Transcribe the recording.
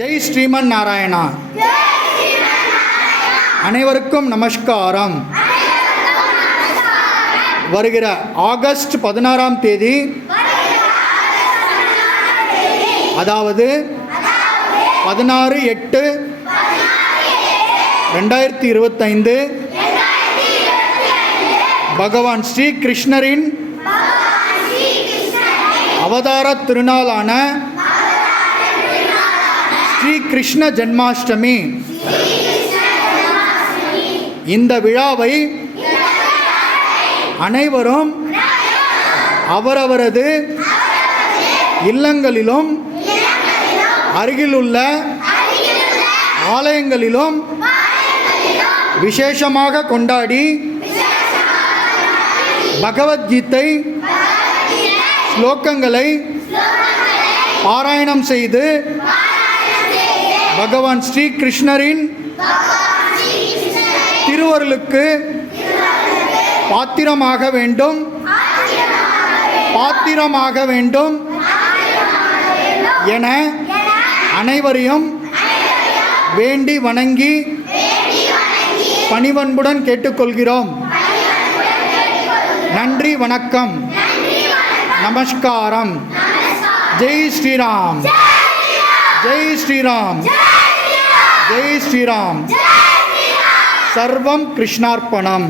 ஜெய் ஸ்ரீமன் நாராயணா. அனைவருக்கும் நமஸ்காரம். வருகிற ஆகஸ்ட் 16ஆம் தேதி, அதாவது 16/8/2025 பகவான் ஸ்ரீ கிருஷ்ணரின் அவதார திருநாளான ஸ்ரீ கிருஷ்ண ஜென்மாஷ்டமி. இந்த விழாவை அனைவரும் அவரவரது இல்லங்களிலும் அருகிலுள்ள ஆலயங்களிலும் விசேஷமாக கொண்டாடி பகவத்கீதை ஸ்லோகங்களை பாராயணம் செய்து பகவான் ஸ்ரீ கிருஷ்ணரின் திருவருளுக்கு பாத்திரமாக வேண்டும் என அனைவரையும் வேண்டி வணங்கி பணிவன்புடன் கேட்டுக்கொள்கிறோம். நன்றி, வணக்கம், நமஸ்காரம். ஜெய் ஸ்ரீராம், ஜெய் ஸ்ரீராம், ஜெய் ஸ்ரீராம். சர்வம் கிருஷ்ணார்ப்பணம்.